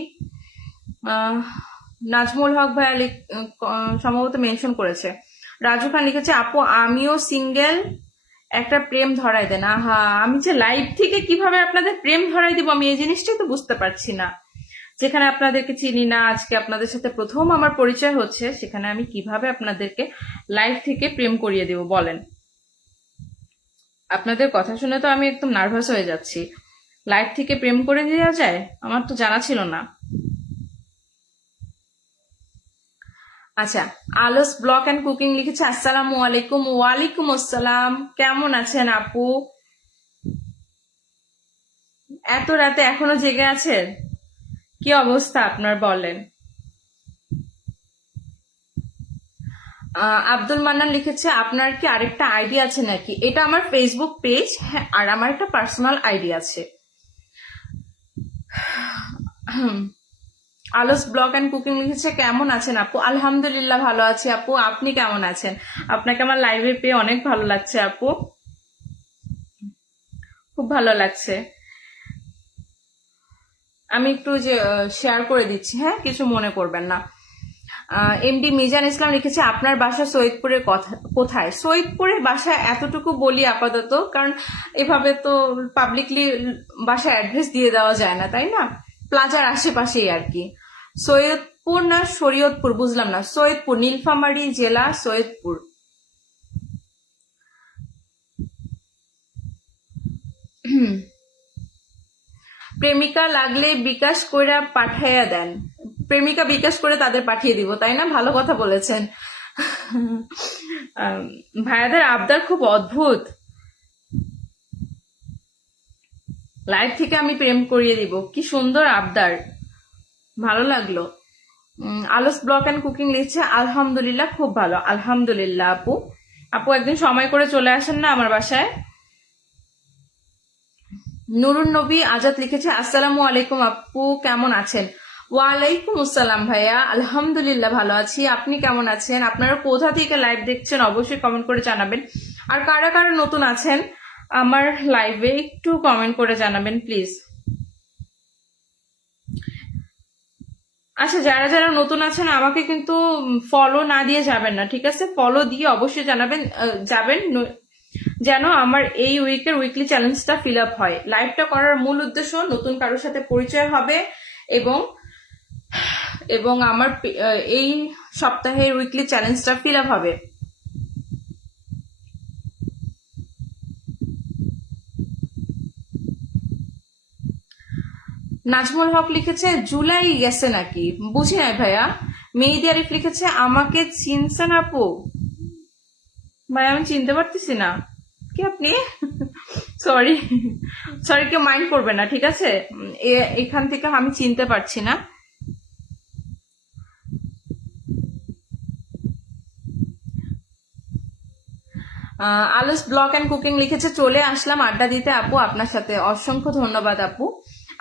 নাজমুল হক ভাইয়া সম্ভবত মেনশন করেছে। রাজু খান লিখেছে আপু আমিও সিঙ্গেল, একটা প্রেম ধরাই দেন। আহা, আমি যে লাইভ থেকে কিভাবে আপনাদের প্রেম ধরাই দিব আমি এই জিনিসটাই তো বুঝতে পারছি না। যেখানে আপনাদেরকে চিনি না, আজকে আপনাদের সাথে প্রথম আমার পরিচয় হচ্ছে, সেখানে আমি কিভাবে আপনাদেরকে লাইভ থেকে প্রেম করিয়ে দেব বলেন? আপনাদের কথা শুনে তো আমি একদম নার্ভাস হয়ে যাচ্ছি। লাইভ থেকে প্রেম করে দেওয়া যায়? আমার তো জানা ছিল না। আচ্ছা, আলস ব্লগ অ্যান্ড কুকিং লিখেছে আসসালামু আলাইকুম। ওয়ালাইকুম আসসালাম, কেমন আছেন আপু? এত রাতে এখনো জেগে আছেন? কি অবস্থা আপনার বলেন? আব্দুল মান্নান লিখেছে আপনার কি আরেকটা আইডি আছে নাকি? এটা আমার ফেসবুক পেজ, হ্যাঁ, আর আমার একটা পার্সোনাল আইডি আছে। আলস ব্লগ অ্যান্ড কুকিং লিখেছে কেমন আছেন আপু? আলহামদুলিল্লাহ ভালো আছি আপু, আপনি কেমন আছেন? আপনাকে আমার লাইভে পেয়ে অনেক ভালো লাগছে আপু, খুব ভালো লাগছে। আমি একটু যে শেয়ার করে দিচ্ছি, হ্যাঁ, কিছু মনে করবেন না। এমডি মিজান ইসলাম লিখেছে আপনার বাসা সৈয়দপুরের কোথায়? সৈয়দপুরের বাসা এতটুকু বলি আপাতত, কারণ এভাবে তো পাবলিকলি বাসা অ্যাড্রেস দিয়ে দেওয়া যায় না, তাই না? প্লাজার আশেপাশেই আর কি। সৈয়দপুর না শরীয়তপুর বুঝলাম না। সৈয়দপুর, নীলফামারী জেলা, সৈয়দপুর। প্রেমিকা লাগলে বিকাশ করে পাঠাইয়া দেন। প্রেমিকা বিকাশ করে তাদের পাঠিয়ে দিব, তাই না? ভালো কথা বলেছেন। ভাইয়াদের আবদার খুব অদ্ভুত। লাইভ থেকে আমি প্রেম করিয়ে দিব, কি সুন্দর আবদার, ভালো লাগলো। আলস ব্লগ অ্যান্ড কুকিং লিখছে আলহামদুলিল্লাহ খুব ভালো। আলহামদুলিল্লাহ আপু, আপু একদিন সময় করে চলে আসেন না আমার বাসায়। নুরুন নবী আজাদ লিখেছে আসসালামু আলাইকুম আপু, কেমন আছেন? ওয়ালাইকুম আসসালাম ভাইয়া, আলহামদুলিল্লাহ ভালো আছি, আপনি কেমন আছেন? আপনারা কোথা থেকে লাইভ দেখছেন অবশ্যই কমেন্ট করে জানাবেন। আর কারা কারা নতুন আছেন আমার লাইভে একটু কমেন্ট করে জানাবেন প্লিজ। আচ্ছা, যারা যারা নতুন আছেন আমাকে কিন্তু ফলো না দিয়ে যাবেন না, ঠিক আছে? ফলো দিয়ে অবশ্যই যাবেন, যেন আমার এই উইকের উইকলি চ্যালেঞ্জটা ফিল আপ হয়। লাইভটা করার মূল উদ্দেশ্য নতুন কারোর সাথে পরিচয় হবে এবং এবং আমার এই সপ্তাহের উইকলি চ্যালেঞ্জটা ফিল আপ হবে। নাজমুল হক লিখেছে জুলাই গেছে নাকি, বুঝি নাই ভাইয়া। মেহেদি আরিফ লিখেছে আমাকে চিনছেন আপু? ভাই আমি চিনতে পারতেছি না, কি আপনি? সরি সরি, কেউ মাইন্ড করবে না, ঠিক আছে? এখান থেকে আমি চিনতে পারছি না। আলস ব্লগ অ্যান্ড কুকিং লিখেছে চলে আসলাম আড্ডা দিতে আপু আপনার সাথে। অসংখ্য ধন্যবাদ আপু।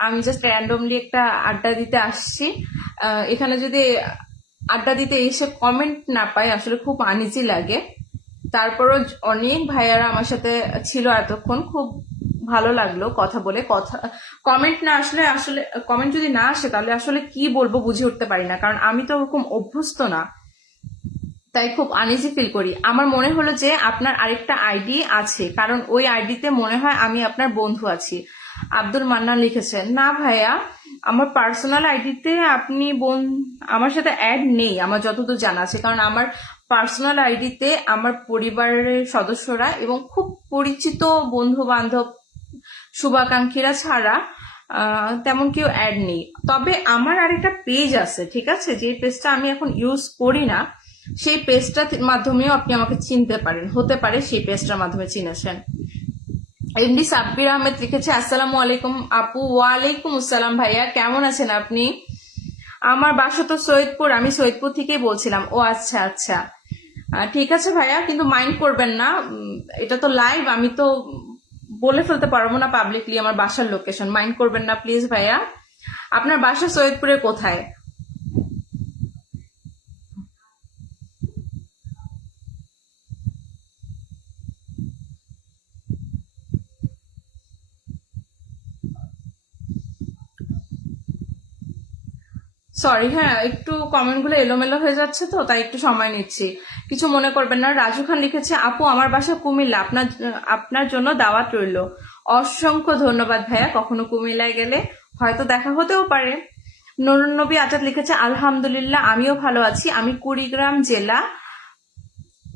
আমি জাস্ট র্যান্ডমলি একটা আড্ডা দিতে আসছি। এখানে যদি আড্ডা দিতে এসে কমেন্ট না পাই আসলে খুব আনইজি লাগে। তারপরও অনেক ভাইয়ারা আমার সাথে ছিল এতক্ষণ, খুব ভালো লাগলো কথা বলে। কমেন্ট না আসলে, আসলে কমেন্ট যদি না আসে তাহলে আসলে কি বলবো বুঝে উঠতে পারি না, কারণ আমি তো ওরকম অভ্যস্ত না, তাই খুব আনইজি ফিল করি। আমার মনে হলো যে আপনার আরেকটা আইডি আছে, কারণ ওই আইডিতে মনে হয় আমি আপনার বন্ধু আছি। আব্দুল মান্নান লিখেছেন না ভাইয়া, আমার পার্সোনাল আইডিতে আপনি আমার সাথে অ্যাড নেই আমার যতদূর জানা আছে, কারণ আমার পার্সোনাল আইডিতে আমার পরিবারের সদস্যরা এবং খুব পরিচিত বন্ধু বান্ধব শুভাকাঙ্ক্ষীরা ছাড়া তেমন কেউ অ্যাড নেই। তবে আমার আরেকটা পেজ আছে, ঠিক আছে, যে পেজটা আমি এখন ইউজ করি না, সেই পেজটার মাধ্যমেও আপনি আমাকে চিনতে পারেন, হতে পারে সেই পেজটার মাধ্যমে চিনেছেন। এমডি সাব্বির আহমেদ লিখেছে আসসালামু আলাইকুম আপু। ওয়ালাইকুম আসসালাম ভাইয়া, কেমন আছেন আপনি? আমার বাসা তো সৈয়দপুর, আমি সৈয়দপুর থেকেই বলছিলাম। ও আচ্ছা আচ্ছা, ঠিক আছে ভাইয়া, কিন্তু মাইন্ড করবেন না, এটা তো লাইভ, আমি তো বলে ফেলতে পারবো না পাবলিকলি আমার বাসার লোকেশন, মাইন্ড করবেন না প্লিজ ভাইয়া। আপনার বাসা সৈয়দপুরে কোথায়? সরি, হ্যাঁ একটু কমেন্টগুলো এলোমেলো হয়ে যাচ্ছে তো, তাই একটু সময় নিচ্ছি, কিছু মনে করবেন না। রাজু খান লিখেছে আপু আমার বাসা কুমিল্লা, আপনার জন্য দাওয়াত রইল। অসংখ্য ধন্যবাদ ভাইয়া, কখনো কুমিল্লায় গেলে হয়তো দেখা হতেও পারে। নুরুন নবী আজাদ লিখেছে আলহামদুলিল্লাহ আমিও ভালো আছি, আমি কুড়িগ্রাম জেলা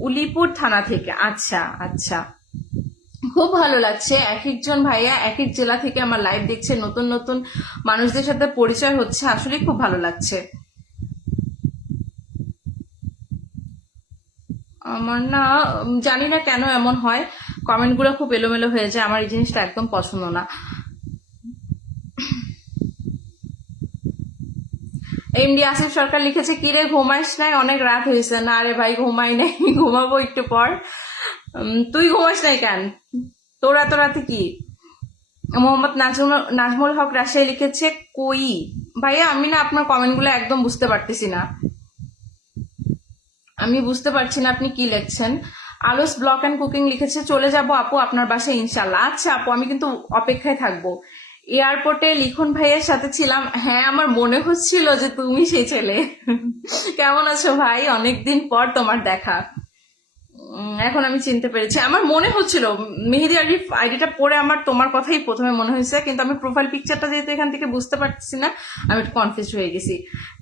উলিপুর থানা থেকে। আচ্ছা আচ্ছা, খুব ভালো লাগছে, এক একজন ভাইয়া এক এক জেলা থেকে আমার লাইভ দেখছে, নতুন নতুন মানুষদের সাথে পরিচয় হচ্ছে, আসলে খুব ভালো লাগছে। আমার না জানি না কেন এমন হয়, কমেন্টগুলো খুব এলোমেলো হয়ে যায়, আমার এই জিনিসটা একদম পছন্দ না। এমডি আসিফ সরকার লিখেছে কিরে ঘুমাইস নাই, অনেক রাত হয়েছে। না রে ভাই ঘুমাই নাই, ঘুমাবো একটু পর। তুই ঘুমাস নাই কেন? তোর এত রাতে কি? মোহাম্মদ নাজমুল হক রাজশাহী লিখেছে কই। ভাইয়া আমি না আপনার কমেন্টগুলো একদম বুঝতে পারতেছি না, আমি বুঝতে পারছি না আপনি কি লিখছেন। আলোস ব্লগ অ্যান্ড কুকিং লিখেছে চলে যাব আপু আপনার বাসায় ইনশাল্লাহ। আচ্ছা আপু, আমি কিন্তু অপেক্ষায় থাকবো। এয়ারপোর্টে লিখন ভাইয়ের সাথে ছিলাম, হ্যাঁ আমার মনে হচ্ছিল যে তুমি সেই ছেলে। কেমন আছো ভাই, অনেকদিন পর তোমার দেখা। এখন আমি চিনতে পেরেছি, আমার মনে হচ্ছিল মেহেদি আরিফ আইডিটা পরে আমার তোমার কথাই প্রথমে মনে হয়েছে, কিন্তু আমি প্রোফাইল পিকচারটা যেহেতু এখান থেকে বুঝতে পারছি না, আমি একটু কনফিউজ হয়ে গেছি।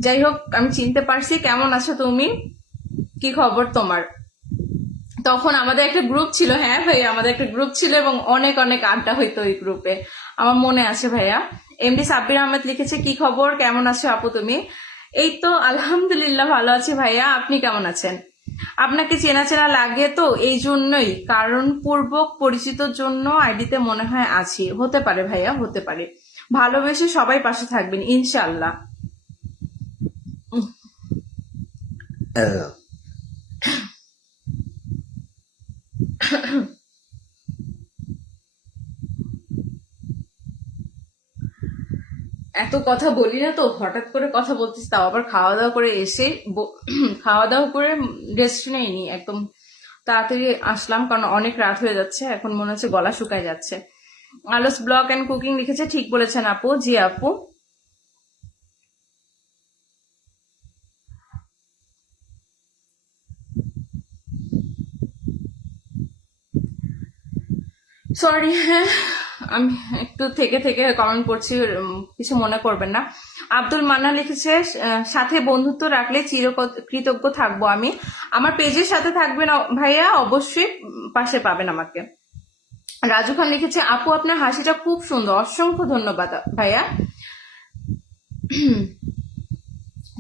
যাই হোক, আমি চিনতে পারছি। কেমন আছো তুমি, কি খবর তোমার? তখন আমাদের একটা গ্রুপ ছিল, হ্যাঁ ভাই আমাদের একটা গ্রুপ ছিল এবং অনেক অনেক আড্ডা হইতো ওই গ্রুপে, আমার মনে আছে ভাইয়া। এমডি সাব্বির আহমেদ লিখেছে কি খবর, কেমন আছো আপু তুমি? এই তো আলহামদুলিল্লাহ ভালো আছি ভাইয়া, আপনি কেমন আছেন? আপনাকে চেনা চেনা লাগে তো এই জন্যই, কারণ পূর্বক পরিচিতর জন্য আইডিতে মনে হয় আছি। হতে পারে ভাইয়া, হতে পারে। ভালোবেসে সবাই পাশে থাকবেন ইনশাল্লাহ। এত কথা বলি না তো, হঠাৎ করে কথা বলতেছি, তাও আবার খাওয়া দাওয়া করে এসে খাওয়া দাওয়া করে রেস্ট নেইনি, একদম তাড়াতাড়ি আসলাম, কারণ অনেক রাত হয়ে যাচ্ছে, এখন মনে হচ্ছে গলা শুকায় যাচ্ছে। আলস ব্লগ অ্যান্ড কুকিং লিখেছে ঠিক বলেছেন আপু। জি আপু। সরি, হ্যাঁ আমি একটু থেকে থেকে কমেন্ট করছি, কিছু মনে করবেন না। আব্দুল মান্না লিখেছে সাথে বন্ধুত্ব রাখলে কৃতজ্ঞ থাকবো আমি। আমার পেজের সাথে থাকবেন ভাইয়া, অবশ্যই পাশে পাবেন আমাকে। রাজু খান লিখেছে আপু আপনার হাসিটা খুব সুন্দর, অসংখ্য ধন্যবাদ ভাইয়া।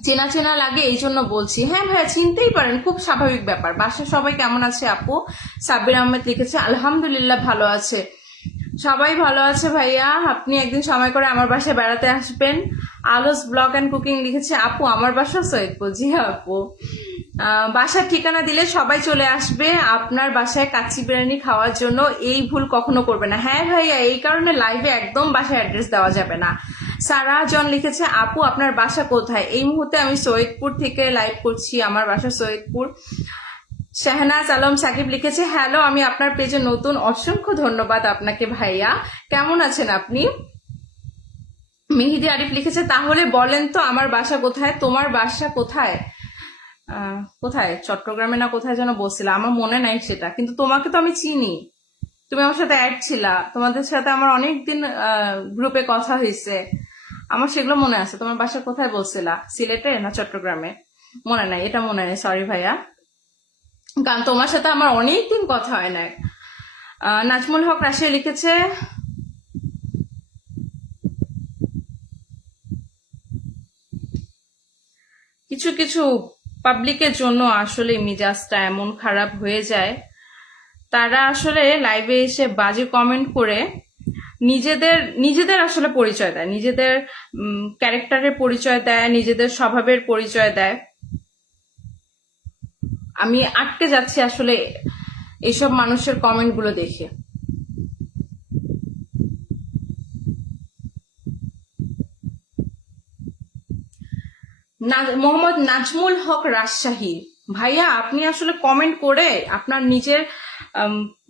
চেনা চেনা লাগে এই জন্য বলছি। হ্যাঁ ভাইয়া চিনতেই পারেন, খুব স্বাভাবিক ব্যাপার। বাসার সবাই কেমন আছে আপু? সাব্বির আহমেদ লিখেছে আলহামদুলিল্লাহ ভালো আছে, সবাই ভালো আছে ভাইয়া। আপনি একদিন সময় করে আমার বাসায় বেড়াতে আসবেন। আলোস ব্লগ অ্যান্ড কুকিং লিখেছে আপু আমার বাসা সৈয়দপুর। জি আপু, বাসার ঠিকানা দিলে সবাই চলে আসবে আপনার বাসায় কাচ্চি বিরিয়ানি খাওয়ার জন্য, এই ভুল কখনো করবে না। হ্যাঁ ভাইয়া, এই কারণে লাইভে একদম বাসায় অ্যাড্রেস দেওয়া যাবে না। সারা জন লিখেছে আপু আপনার বাসা কোথায়? এই মুহূর্তে আমি সৈয়দপুর থেকে লাইভ করছি, আমার বাসা সৈয়দপুর। শাহনাজ আলম সাকিব লিখেছে হ্যালো, আমি আপনার পেজে নতুন, অসংখ্য ধন্যবাদ আপনাকে ভাইয়া। কেমন আছেন আপনি? মেহেদি আরিফ লিখেছে তাহলে বলেন তো আমার বাসা কোথায়? তোমার বাসা কোথায়? কোথায়, চট্টগ্রামে না কোথায় যেন বলছিল, আমার মনে নাই সেটা, কিন্তু তোমাকে তো আমি চিনি, তুমি আমার সাথে অ্যাড ছিলা, তোমাদের সাথে আমার অনেকদিন গ্রুপে কথা হয়েছে, আমার সেগুলো মনে আছে। তোমার বাসা কোথায় বলছিলা, সিলেটে না চট্টগ্রামে? মনে নাই, এটা মনে নাই, সরি ভাইয়া, কারণ তোমার সাথে আমার অনেকদিন কথা হয় না। নাজমুল হক রাশিয়া লিখেছে কিছু কিছু পাবলিকের জন্য আসলে মিজাজটা এমন খারাপ হয়ে যায়, তারা আসলে লাইভে এসে বাজে কমেন্ট করে নিজেদের নিজেদের আসলে পরিচয় দেয়, নিজেদের ক্যারেক্টারের পরিচয় দেয়, নিজেদের স্বভাবের পরিচয় দেয়। আমি আটকে যাচ্ছি আসলে এইসব মানুষের কমেন্টগুলো দেখে। মোহাম্মদ নাজমুল হক রাজশাহী ভাইয়া, আপনি আসলে কমেন্ট করে আপনার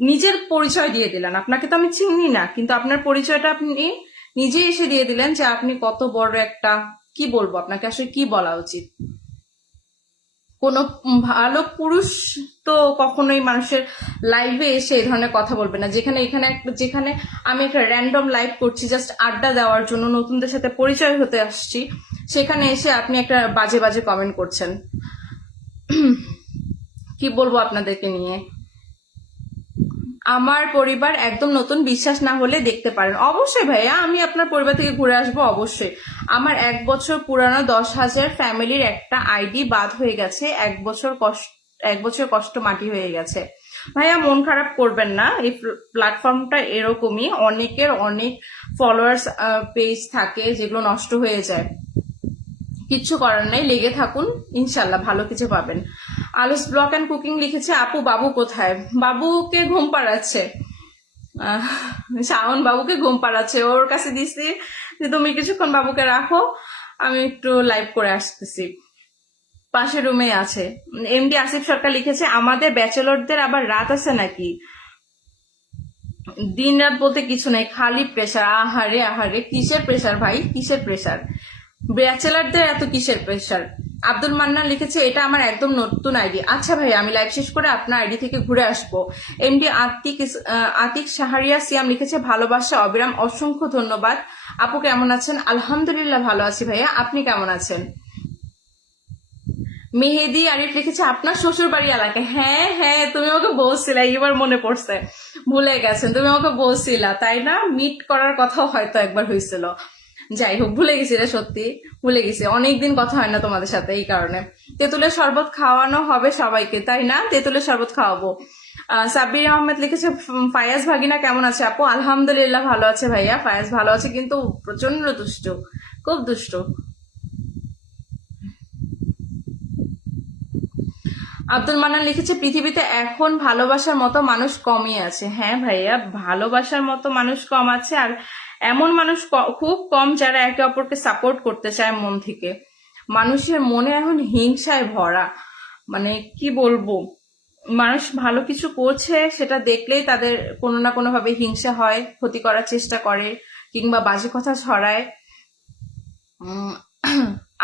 নিজের পরিচয় দিয়ে দিলেন। আপনাকে তো আমি চিনি না, কিন্তু আপনার পরিচয়টা আপনি নিজে এসে দিয়ে দিলেন যে আপনি কত বড় একটা, কি বলবো আপনাকে, আসলে কি বলা উচিত। কোনো ভালো পুরুষ তো কখনোই মানুষের লাইভে এসে এই ধরনের কথা বলবে না। যেখানে আমি একটা র্যান্ডম লাইভ করছি জাস্ট আড্ডা দেওয়ার জন্য, নতুনদের সাথে পরিচয় হতে আসছি, সেখানে এসে আপনি একটা বাজে বাজে কমেন্ট করছেন। কি বলবো আপনাদেরকে নিয়ে। আমার পরিবার একদম নতুন, বিশ্বাস না হলে দেখতে পারেন। অবশ্যই ভাইয়া, আমি আপনার পরিবার থেকে ঘুরে আসবো অবশ্যই। আমার 1 বছর পুরানো 10,000 ফ্যামিলির একটা আইডি বাদ হয়ে গেছে, 1 বছর কষ্ট মাটি হয়ে গেছে। ভাইয়া মন খারাপ করবেন না, এই প্ল্যাটফর্মটা এরকমই, অনেকের অনেক ফলোয়ার্স পেজ থাকে যেগুলো নষ্ট হয়ে যায়, কিচ্ছু করার নেই, লেগে থাকুন, ইনশাল্লাহ ভালো কিছু পাবেন। আলুস ব্লগ অ্যান্ড কুকিং লিখেছে আপু বাবু কোথায়? বাবুকে ঘুম পাড়াচ্ছে, শাওন বাবুকে ঘুম পাড়াচ্ছে, ওর কাছে দিছি যে তুমি কিছুক্ষণ বাবুকে রাখো, আমি একটু লাইভ করে আসতেছি। পাশের রুমে আছে। এমডি আসিফ সরকার লিখেছে আমাদের ব্যাচেলরদের আবার রাত আছে নাকি? দিন রাত বলতে কিছু নাই, খালি প্রেশার। আহারে আহারে, কিসের প্রেশার ভাই, কিসের প্রেশার? ব্যাচেলারদের এত কিসের প্রেশার? আব্দুল মান্নান লিখেছে এটা আমার একদম নতুন আইডি। আচ্ছা ভাই, আমি লাইভ শেষ করে আপনার আইডি থেকে ঘুরে আসবো। এমডি আতিক শাহরিয়া সিয়াম লিখেছে ভালোবাসা অবিরাম, অসংখ্য ধন্যবাদ। আপু কেমন আছেন? আলহামদুলিল্লাহ ভালো আছি ভাইয়া, আপনি কেমন আছেন? মেহেদি আরিফ লিখেছে আপনার শ্বশুর বাড়ি এলাকায়। হ্যাঁ হ্যাঁ, তুমি আমাকে বলছিলা, এবার মনে পড়ছে, ভুলে গেছেন, তুমি আমাকে বলছিলা তাই না? মিট করার কথাও হয়তো একবার হয়েছিল, যাই হোক ভুলে গেছি রে, সত্যি ভুলে গেছি, অনেকদিন কথা হয় না তোমাদের সাথে, এই কারণে। তেঁতুলের শরবত খাওয়ানো হবে সবাইকে তাই না? তেঁতুলের শরবত খাওয়াবো। সাব্বির আহমেদ লিখেছে ফায়াজ ভাগিনা কেমন আছে আপু? আলহামদুলিল্লাহ ভালো আছে ভাইয়া, ফায়াজ ভালো আছে, কিন্তু প্রচন্ড দুষ্ট, খুব দুষ্ট। আব্দুল মান্নান লিখেছে পৃথিবীতে এখন ভালোবাসার মতো মানুষ কমই আছে। হ্যাঁ ভাইয়া, ভালোবাসার মতো মানুষ কম আছে, আর এমন মানুষ খুব কম যারা একে অপরকে সাপোর্ট করতে চায় মন থেকে। মানুষের মনে এখন হিংসায় ভরা, মানে কি বলবো, মানুষ ভালো কিছু করছে সেটা দেখলেই তাদের কোনো না কোনো ভাবে হিংসা হয়, ক্ষতি করার চেষ্টা করে, কিংবা বাজে কথা ছড়ায়।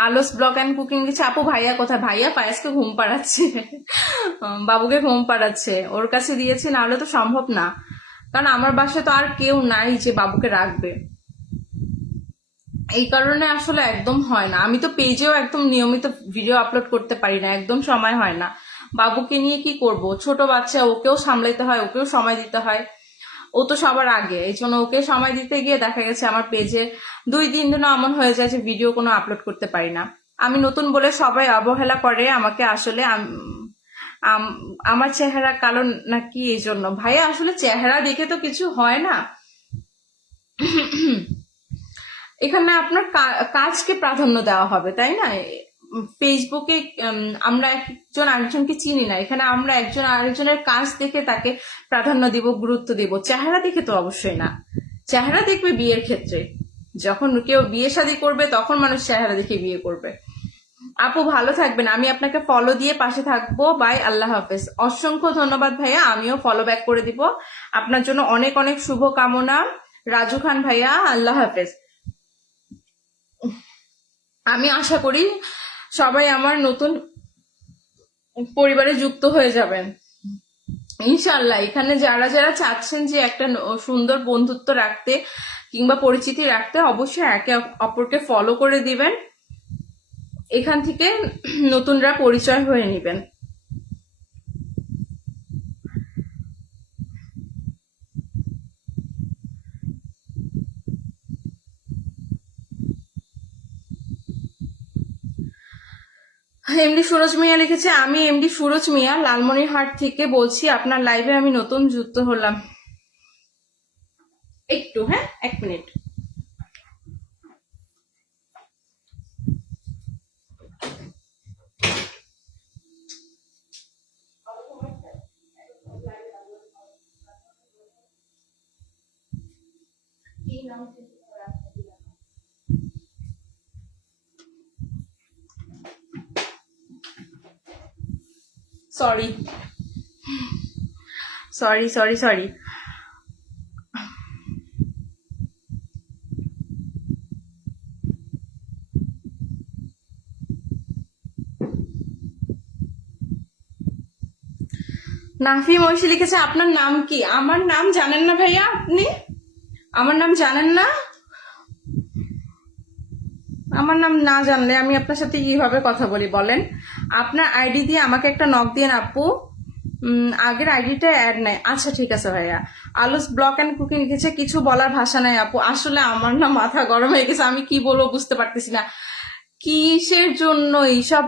আলোস ব্লগ অ্যান্ড কুকিং দিচ্ছে আপু ভাইয়া কোথায়? ভাইয়া পায়েসকে ঘুম পাড়াচ্ছে, বাবুকে ঘুম পাড়াচ্ছে, ওর কাছে দিয়েছি, না হলে তো সম্ভব না। কারণ আমার বাসায় তো আর কেউ নাই যে বাবুকে রাখবে, এই কারণে আসলে একদম হয় না। আমি তো পেজেও একদম নিয়মিত ভিডিও আপলোড করতে পারি না, একদম সময় হয় না। বাবুকে নিয়ে কি করব, ছোট বাচ্চা, ওকেও সামলাইতে হয়, ওকেও সময় দিতে হয়, ও তো সবার আগে। এই জন্য ওকে সময় দিতে গিয়ে দেখা গেছে আমার পেজে 2-3 দিনও এমন হয়ে যায় যে ভিডিও কোনো আপলোড করতে পারি না। আমি নতুন বলে সবাই অবহেলা করে আমাকে। আসলে আমার চেহারা কালো নাকি এই জন্য? ভাইয়া আসলে চেহারা দেখে তো কিছু হয় না, এখানে আপনার কাজকে প্রাধান্য দেওয়া হবে, তাই না? ফেসবুকে আমরা একজন আরেকজনকে চিনি না, এখানে আমরা একজন আরেকজনের কাজ দেখে তাকে প্রাধান্য দিব, গুরুত্ব দিব, চেহারা দেখে তো অবশ্যই না। চেহারা দেখবে বিয়ের ক্ষেত্রে, যখন কেউ বিয়ে শাদী করবে তখন মানুষ চেহারা দেখে বিয়ে করবে। আপু ভালো থাকবেন, আমি আপনাকে ফলো দিয়ে পাশে থাকবো। বাই, আল্লাহ হাফেজ। অসংখ্য ধন্যবাদ ভাইয়া, আমিও ফলো ব্যাক করে দিব। আপনার জন্য অনেক অনেক শুভ কামনা। রাজু খান ভাইয়া, আল্লাহ হাফেজ। আমি আশা করি সবাই আমার নতুন পরিবারে যুক্ত হয়ে যাবেন ইনশাল্লাহ। এখানে যারা যারা চাচ্ছেন যে একটা সুন্দর বন্ধুত্ব রাখতে কিংবা পরিচিতি রাখতে, অবশ্যই একে অপরকে ফলো করে দিবেন, এখান থেকে নতুনরা পরিচয় হয়ে নেবেন। এমডি সুরজ মিয়া লিখেছে, আমি এমডি সুরজ মিয়া লালমনিরহাট থেকে বলছি, আপনার লাইভে আমি নতুন যুক্ত হলাম। একটু, হ্যাঁ, 1 minute. Sorry sorry sorry sorry. Nafi Moishi লিখেছে, আপনার নাম কি? আমার নাম জানেন না ভাইয়া? আপনি আমার নাম জানেন না? আমার নাম না জানলে আমি আপনার সাথে কিভাবে কথা বলি বলেন? আপনার আইডি দিয়ে আমাকে একটা নক দিয়ে আপু। আগের আইডিটা অ্যাড নাই। আচ্ছা ঠিক আছে ভাইয়া। আলুস ব্লক অ্যান্ড কুকিং লিখেছে, কিছু বলার ভাষা নাই আপু। আসলে আমার না মাথা গরম হয়ে গেছে, আমি কি বলবো বুঝতে পারতেছি না। কিসের জন্য এইসব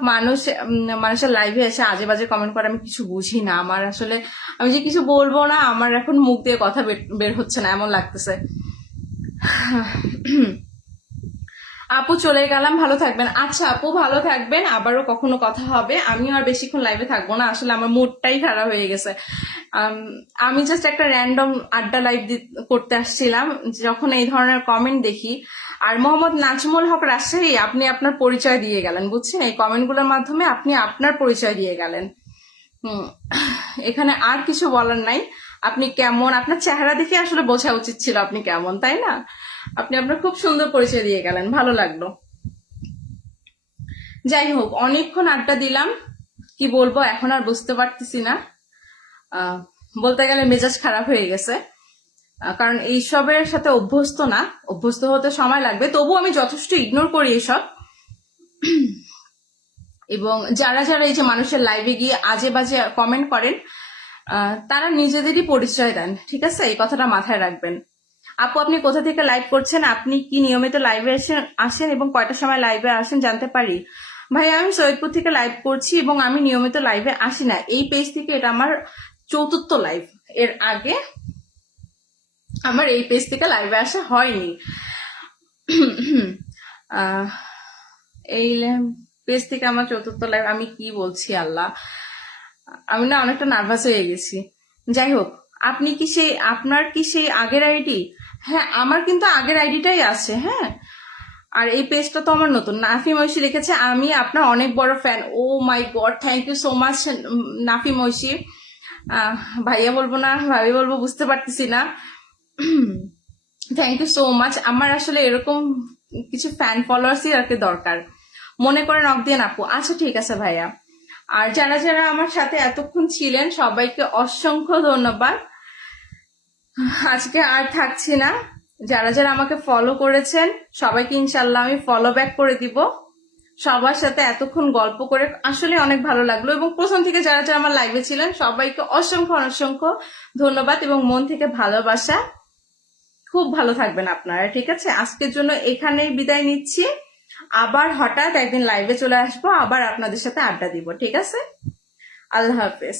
মানুষের লাইভে এসে আজে বাজে কমেন্ট করে, আমি কিছু বুঝি না। আমার আসলে আমি যে কিছু বলবো না, আমার এখন মুখ দিয়ে কথা বের হচ্ছে না, এমন লাগতেছে। আপু চলে গেলাম, ভালো থাকবেন। আচ্ছা আপু ভালো থাকবেন, আবারও কখনো কথা হবে। আমি আর বেশিক্ষণ লাইভে থাকবো না, আসলে আমার মুডটাই খারাপ হয়ে গেছে। আমি জাস্ট একটা র্যান্ডম আড্ডা লাইভ করতে আসছিলাম, যখন এই ধরনের কমেন্ট দেখি। আর মোহাম্মদ নাজমুল হক রাজশাহী, আপনি আপনার পরিচয় দিয়ে গেলেন, বুঝছেন? এই কমেন্টগুলোর মাধ্যমে আপনি আপনার পরিচয় দিয়ে গেলেন। এখানে আর কিছু বলার নাই। আপনি কেমন, আপনার চেহারা দেখে আসলে বোঝা উচিত ছিল আপনি কেমন, তাই না? আপনি আপনার খুব সুন্দর পরিচয় দিয়ে গেলেন, ভালো লাগলো। যাই হোক, অনেকক্ষণ আড্ডা দিলাম, কি বলবো এখন আর বুঝতে পারতেছি না। বলতে গেলে মেজাজ খারাপ হয়ে গেছে, কারণ এইসবের সাথে অভ্যস্ত না, অভ্যস্ত হতে সময় লাগবে। তবু আমি যথেষ্ট ইগনোর করি এসব। এবং যারা যারা এই যে মানুষের লাইভে গিয়ে আজে বাজে কমেন্ট করেন, তারা নিজেদেরই পরিচয় দেন, ঠিক আছে? এই কথাটা মাথায় রাখবেন। আপু আপনি কোথা থেকে লাইভ করছেন? আপনি কি নিয়মিত লাইভে আসেন এবং কয়টার সময় লাইভে আসেন জানতে পারি? ভাই আমি সৈয়দপুর থেকে লাইভ করছি এবং আমি নিয়মিত লাইভে আসি না এই পেজ থেকে। এটা আমার 4র্থ লাইভ, এর আগে আমার এই পেজ থেকে লাইভে আসা হয়নি। এই পেজ থেকে আমার 4র্থ লাইভ। আমি কি বলছি আল্লাহ, আমি না অনেকটা নার্ভাস হয়ে গেছি। যাই হোক, আপনি কি সেই, আপনার কি সেই আগের আইডি? হ্যাঁ, আমার কিন্তু আগের আইডিটাই আছে। হ্যাঁ, আর এই পেজটা তো আমার নতুন। নাফি মৈশি লিখেছে, আমি আপনার অনেক বড় fan. Oh my god, thank you so much Nafi Moishi. ভাইয়া বলবো না ভাবি বলবো বুঝতে পারতেছি না। Thank you so much. আমার আসলে এরকম কিছু ফ্যান ফলোয়ার্সই আর কি দরকার, মনে করে নক দিয়ে আপু। আচ্ছা ঠিক আছে ভাইয়া। আর যারা যারা আমার সাথে এতক্ষণ ছিলেন সবাইকে অসংখ্য ধন্যবাদ। আজকে আর থাকছি না। যারা যারা আমাকে ফলো করেছেন সবাইকে ইনশাল্লাহ আমি ফলো ব্যাক করে দিব। সবার সাথে এতক্ষণ গল্প করে আসলে অনেক ভালো লাগলো, এবং প্রথম থেকে যারা যারা আমার লাইভে ছিলেন সবাইকে অসংখ্য অসংখ্য ধন্যবাদ এবং মন থেকে ভালোবাসা। খুব ভালো থাকবেন আপনারা, ঠিক আছে? আজকের জন্য এখানেই বিদায় নিচ্ছি। আবার হঠাৎ একদিন লাইভে চলে আসবো, আবার আপনাদের সাথে আড্ডা দিব, ঠিক আছে? আল্লাহ হাফেজ।